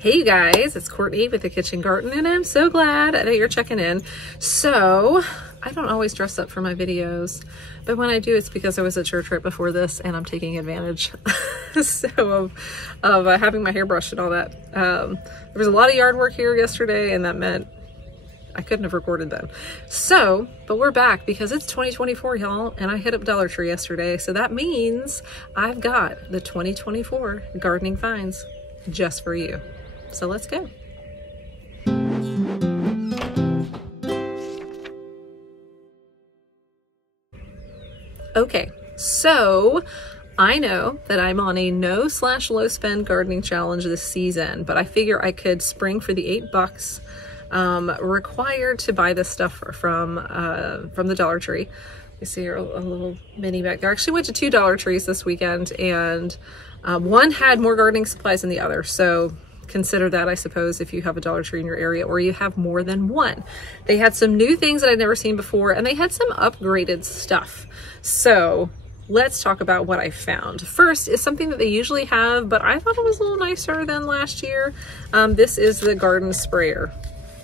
Hey you guys, it's Courtney with the Kitchen Garten, and I'm so glad that you're checking in. So I don't always dress up for my videos, but when I do, it's because I was at church right before this and I'm taking advantage of having my hair brushed and all that. There was a lot of yard work here yesterday, and that meant I couldn't have recorded then. So, but we're back because it's 2024, y'all, and I hit up Dollar Tree yesterday. So that means I've got the 2024 gardening finds just for you. So let's go. Okay, so I know that I'm on a no/low spend gardening challenge this season, but I figure I could spring for the $8 required to buy this stuff from the Dollar Tree. You see a little mini back there. I actually went to 2 Dollar Trees this weekend, and one had more gardening supplies than the other. So consider that, I suppose, if you have a Dollar Tree in your area or you have more than one. They had some new things that I'd never seen before, and they had some upgraded stuff. So let's talk about what I found. First is something that they usually have, but I thought it was a little nicer than last year. This is the garden sprayer,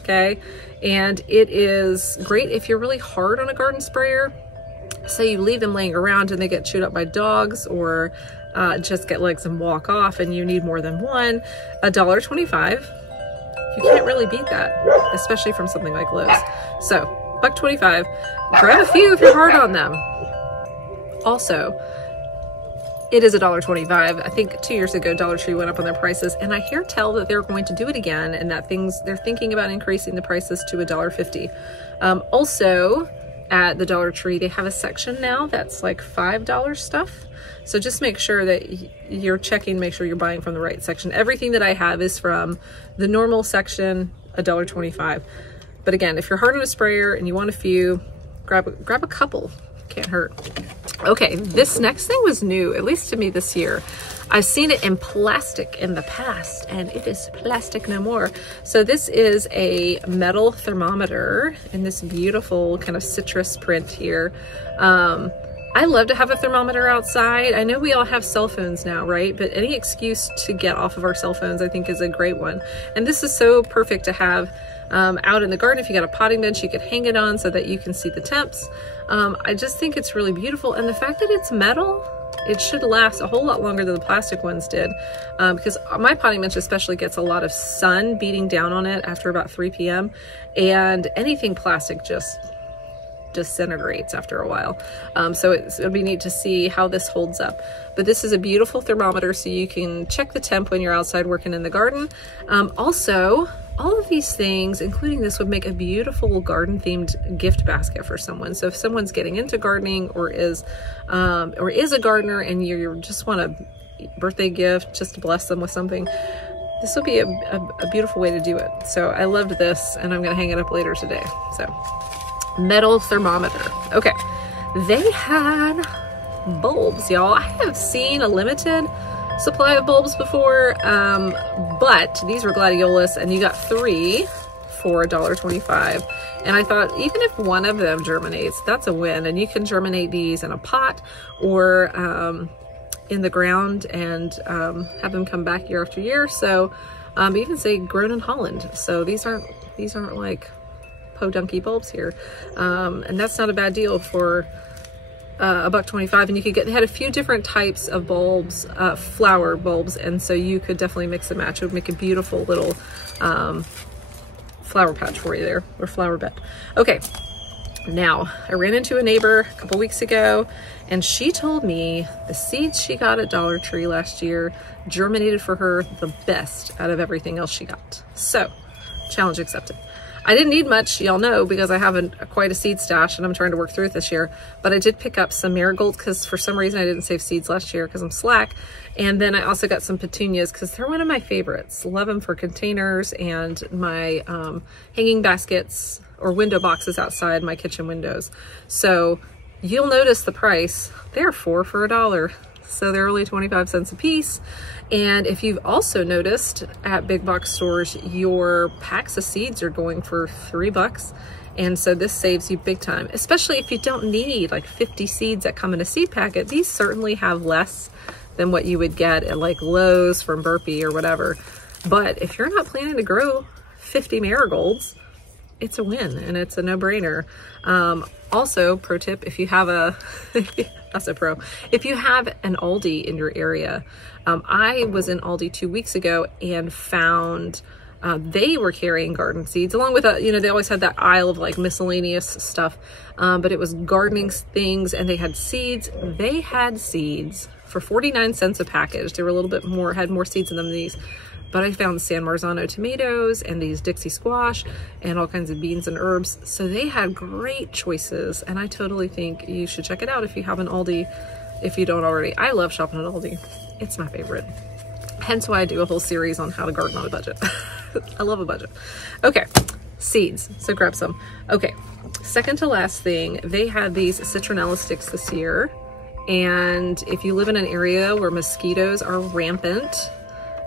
okay? And it is great if you're really hard on a garden sprayer. Say you leave them laying around and they get chewed up by dogs, or just get legs and walk off, and you need more than one. $1.25. You can't really beat that, especially from something like Lowe's. So $1.25. Grab a few if you're hard on them. Also, it is $1.25. I think 2 years ago Dollar Tree went up on their prices, and I hear tell that they're going to do it again, and that they're thinking about increasing the prices to $1.50. Also, at the Dollar Tree, they have a section now that's like $5 stuff. So just make sure that you're checking, make sure you're buying from the right section. Everything that I have is from the normal section, $1.25. But again, if you're hard on a sprayer and you want a few, grab a couple. Can't hurt. Okay, this next thing was new, at least to me this year. I've seen it in plastic in the past, and it is plastic no more. So this is a metal thermometer in this beautiful kind of citrus print here. I love to have a thermometer outside. I know we all have cell phones now, right? But any excuse to get off of our cell phones, I think, is a great one. And this is so perfect to have out in the garden. If you got a potting bench, you could hang it on so that you can see the temps. I just think it's really beautiful. And the fact that it's metal, it should last a whole lot longer than the plastic ones did, because my potting bench especially gets a lot of sun beating down on it after about 3 p.m. and anything plastic just disintegrates after a while. So it'll be neat to see how this holds up. But this is a beautiful thermometer, so you can check the temp when you're outside working in the garden. Also, all of these things, including this, would make a beautiful garden themed gift basket for someone. So if someone's getting into gardening or is a gardener, and you just want a birthday gift just to bless them with something, this will be a beautiful way to do it. So I loved this, and I'm gonna hang it up later today. So metal thermometer. Okay, they had bulbs, y'all. I have seen a limited supply of bulbs before, but these were gladiolus, and you got 3 for $1.25. And I thought, even if one of them germinates, that's a win. And you can germinate these in a pot or in the ground and have them come back year after year. So even say grown in Holland. So these aren't like podunky bulbs here, and that's not a bad deal for $1.25. And you could they had a few different types of bulbs, flower bulbs, and so you could definitely mix and match. It would make a beautiful little flower patch for you there, or flower bed. Okay, now I ran into a neighbor a couple weeks ago, and she told me the seeds she got at Dollar Tree last year germinated for her the best out of everything else she got. So challenge accepted. I didn't need much, y'all know, because I have quite a seed stash, and I'm trying to work through it this year. But I did pick up some marigolds, because for some reason I didn't save seeds last year because I'm slack. And then I also got some petunias, because they're one of my favorites. Love them for containers and my hanging baskets or window boxes outside my kitchen windows. So you'll notice the price. They're 4 for $1. So they're only 25 cents a piece. And if you've also noticed at big box stores, your packs of seeds are going for $3. And so this saves you big time, especially if you don't need like 50 seeds that come in a seed packet. These certainly have less than what you would get at like Lowe's from Burpee or whatever. But if you're not planning to grow 50 marigolds, it's a win and it's a no-brainer. Also, pro tip, if you have a, that's a pro, if you have an Aldi in your area, I was in Aldi 2 weeks ago and found they were carrying garden seeds along with a, you know, they always had that aisle of like miscellaneous stuff, but it was gardening things, and they had seeds. They had seeds for 49 cents a package. They were a little bit more, had more seeds in them than these. But I found San Marzano tomatoes and these Dixie squash and all kinds of beans and herbs. So they had great choices, and I totally think you should check it out if you have an Aldi, if you don't already. I love shopping at Aldi. It's my favorite. Hence why I do a whole series on how to garden on a budget. I love a budget. Okay, seeds, so grab some. Okay, second to last thing, they had these citronella sticks this year. And if you live in an area where mosquitoes are rampant,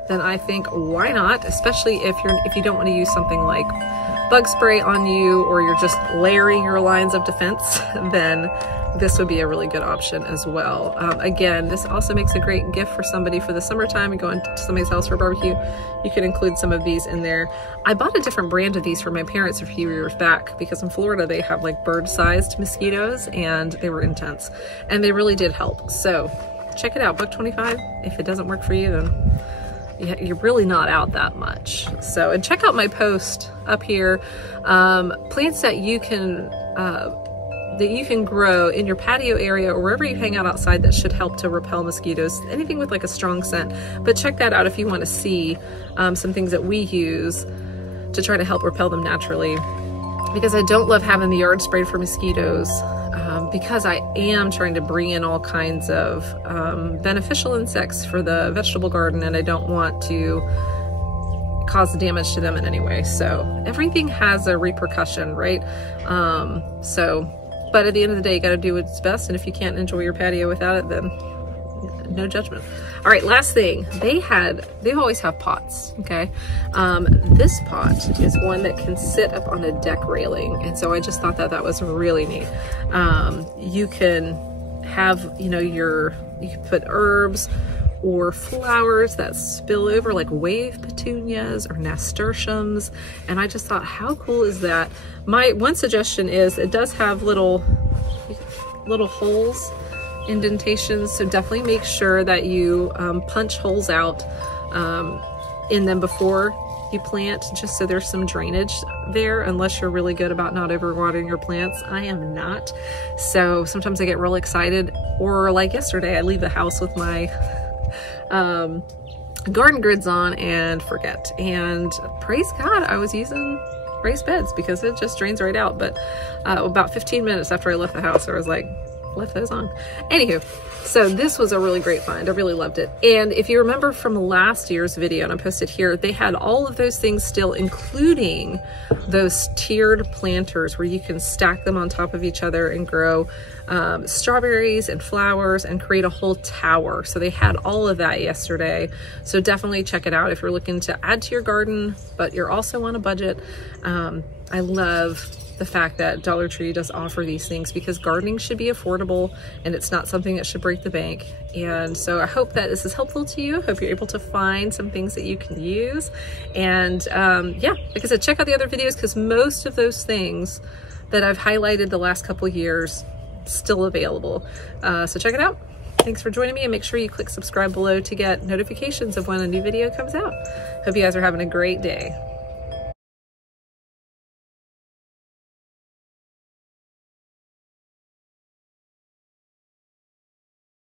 then I think why not, especially if you don't want to use something like bug spray on you, or you're just layering your lines of defense, then this would be a really good option as well. Again, this also makes a great gift for somebody for the summertime and going to somebody's house for a barbecue. You can include some of these in there. I bought a different brand of these for my parents a few years back because in Florida they have like bird-sized mosquitoes and they were intense and they really did help. So check it out, $1.25. If it doesn't work for you, then you're really not out that much. So, and check out my post up here, plants that you can grow in your patio area or wherever you hang out outside that should help to repel mosquitoes, anything with like a strong scent. But check that out if you want to see some things that we use to try to help repel them naturally, because I don't love having the yard sprayed for mosquitoes. Because I am trying to bring in all kinds of beneficial insects for the vegetable garden, and I don't want to cause damage to them in any way. So everything has a repercussion, right? But at the end of the day, you got to do what's best. And if you can't enjoy your patio without it, then no judgment. All right, last thing, they always have pots, okay? This pot is one that can sit up on a deck railing. And so I just thought that was really neat. You can have, you know, you can put herbs or flowers that spill over, like wave petunias or nasturtiums. And I just thought, how cool is that? My one suggestion is it does have little holes, indentations, so definitely make sure that you punch holes out in them before you plant, just so there's some drainage there, unless you're really good about not overwatering your plants. I am not, so sometimes I get real excited, or like yesterday I leave the house with my garden grids on and forget, and praise God I was using raised beds because it just drains right out. But about 15 minutes after I left the house I was like, left those on. Anywho, so this was a really great find. I really loved it. And if you remember from last year's video, and I posted here, they had all of those things still, including those tiered planters where you can stack them on top of each other and grow strawberries and flowers and create a whole tower. So they had all of that yesterday. So definitely check it out if you're looking to add to your garden, but you're also on a budget. I love the fact that Dollar Tree does offer these things, because gardening should be affordable and it's not something that should break the bank. And so I hope that this is helpful to you. I hope you're able to find some things that you can use. And yeah, like I said, check out the other videos, because most of those things that I've highlighted the last couple of years still available. So check it out. Thanks for joining me, and make sure you click subscribe below to get notifications of when a new video comes out. Hope you guys are having a great day.